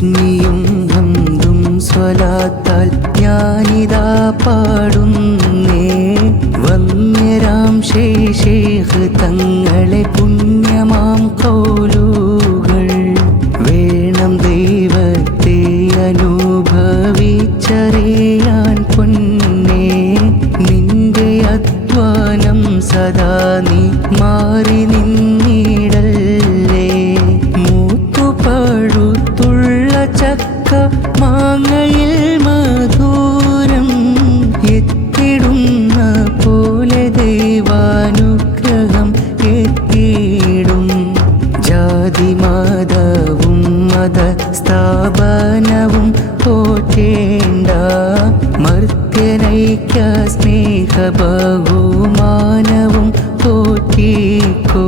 ബിസ്മിയും ഹംദും സ്വലാത്താൽ ഞാനിതാ പാടുന്നേ. വന്യരാം ശേഖ് തങ്ങളെ പുണ്യമാം കൗലുകൾ വേണം ദൈവത്തെ അനുഭവിച്ചറിയാൻ പൊന്നേ. നിന്റെ അധ്വാനം സദാ നീ മാറി നിന്നിടല്ലേ. മൂത്തുപഴുത്തുള്ള ചക്ക മാങ്ങയിൽ മധുരം എത്തിടുന്ന പോലെ ദൈവാനുഗ്രഹം എത്തിയിടും. ജാതി മതവും മതസ്ഥാപനവും പോറ്റേണ്ട മർത്യനൈക്യ സ്നേഹ ബഹുമാനവും പോറ്റിക്കോ.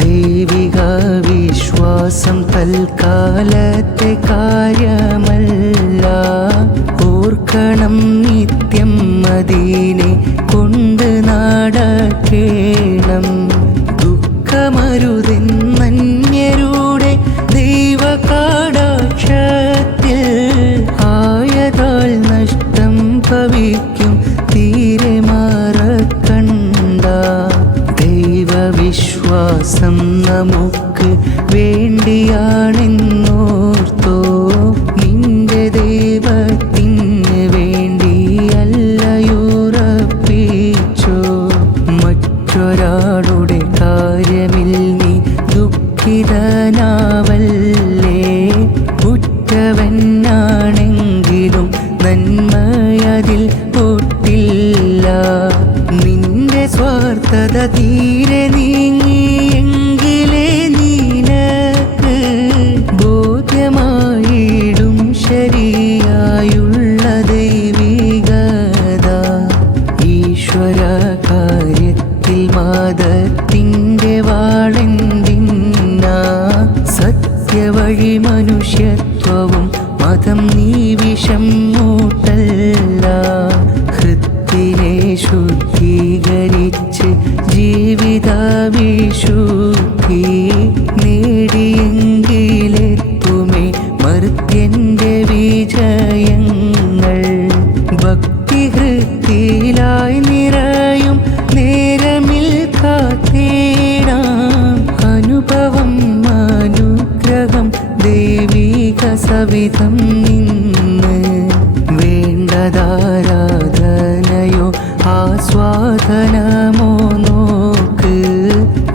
ദൈവിക വിശ്വാസം തൽക്കാലത്തെ കാര്യമല്ല. ഓർക്കണം നിത്യം മദീനെ കൊണ്ട് നടക്കേണം. ദുഃഖമരുതെന്നന്യരുടെ ദൈവകടാക്ഷത്തിൽ ആയതാൽ നഷ്ടം ഭവിക്കും തീരെ മറക്കണ്ട. ദൈവവിശ്വാസം നമുക്ക് വേണ്ടിയാണെന്നോർത്തോ. നിന്റെ ദൈവത്തിന് വേണ്ടിയല്ലയുറപ്പിച്ചോ. മറ്റൊരാളുടെ കാര്യമിൽ നീ ദുഃഖിതനാവല്ലേ. ഉറ്റവനാണെങ്കിലും നന്മയതിൽ ഒട്ടില്ല. നിന്റെ സ്വാർത്ഥത തീരെ നീങ്ങിയെങ്കിലേ നിനക്ക് ബോധ്യമായിടും ശരിയായുള്ള ദൈവികത. ഈശ്വര കാര്യത്തിൽ മതത്തിൻ്റെ വാളെന്തിന്നാ. സത്യവഴി മനുഷ്യത്വവും മതം നീ വിഷം മൂട്ടല്ല. ഹൃത്തിനെ ശുദ്ധീകരിച്ച് ജീവിത വിശുദ്ധി നേടിയെങ്കിലെത്തുമേ മർത്യന്റെ വിജയങ്ങൾ. ഭക്തിഹൃത്തിലായി നിറയും നേരമിൽ കാത്തേടാം അനുഭവം അനുഗ്രഹം ദൈവിക സവിധം നിന്ന്. വേണ്ടതാരാധനയോ ആസ്വാദനമോ നോക്ക്.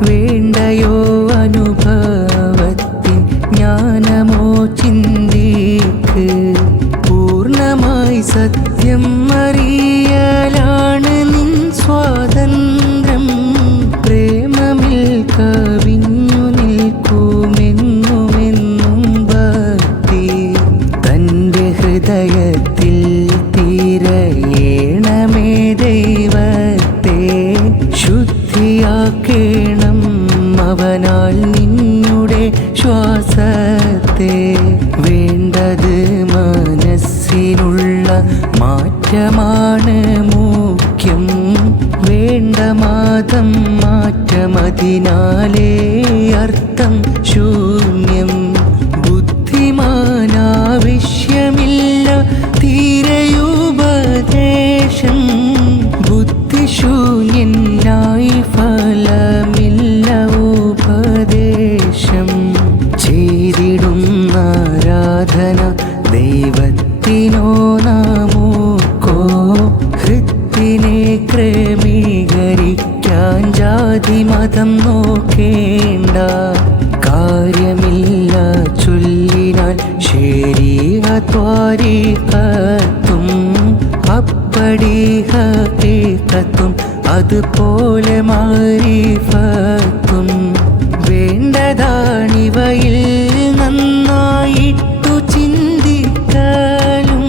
വേണ്ടയോ അനുഭവത്തിൻ ജ്ഞാനമോ ചിന്തിക്ക്. പൂർണ്ണമായി സത്യം അറിയലാണ് നിൻ സ്വാതന്ത്ര്യം. പ്രേമമിൽ കവിഞ്ഞു നിൽക്കുമെന്നുമെന്നും ഭക്തി. തൻ്റെ ഹൃദയത്തിൽ തിരയേണമേ ദൈവത്തെ. ശുദ്ധിയാക്കേണം അവനാൽ നിന്നുടെ ശ്വാസത്തെ. വേണ്ടത് മനസ്സിനുള്ള മാറ്റമാണ് മുഖ്യം. വേണ്ട മാതം മാറ്റമതിനാലേ അർത്ഥം ശൂന്യം. ബുദ്ധിമാനാവശ്യമില്ല തീരെയുപദേശം. ബുദ്ധിശൂന്യനായി ഫലമില്ല ഉപദേശം. ചെയ്തിടുന്ന ആരാധന ദൈവത്തിനോ നമുക്കോ. ഹൃത്തിനെ ക്രമീകരിക്കാൻ ജാതി മതം നോക്കേണ്ട. കാര്യമില്ല ചൊല്ലിനാൽ ശരീഅത്വാരിഖത്തും അപ്പടി ഹഖീഖത്തും അതുപോലെ മാരിഫത്തും. വേണ്ടതാണിവയിൽ നന്നായിട്ടു ചിന്തിക്കലും.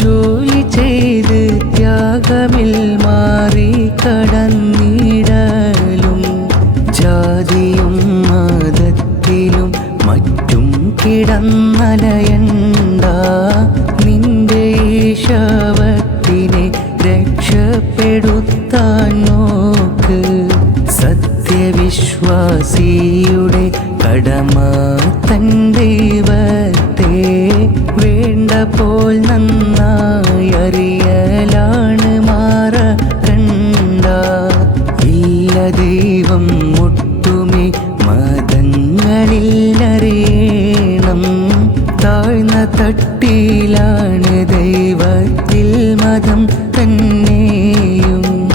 ജോലി ചെയ്ത് ത്യാഗമിൽ മാറി കടന്നിടലും. ജാതിയും മതത്തിലും മറ്റും കിടന്നലയണ്ട. നിന്റെ ശവത്തിനെ രക്ഷപ്പെടുത്താൻ നോക്ക്. സത്യവിശ്വാസിയുടെ കടമ തൻ ദൈവത്തെ വേണ്ട പോൽ നന്നായി അറിയലാണ് മാറണ്ട. ഇല്ല ദൈവം ഒട്ടുമേ മതങ്ങളിൽ അറിയണം. താഴ്ന്ന തട്ടിലാണ് ദൈവത്തിൽ മതം തന്നെയും.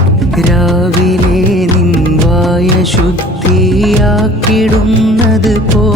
രാവിലെ നിൻ വായ ശുദ്ധിയാക്കിടുന്നത് പോ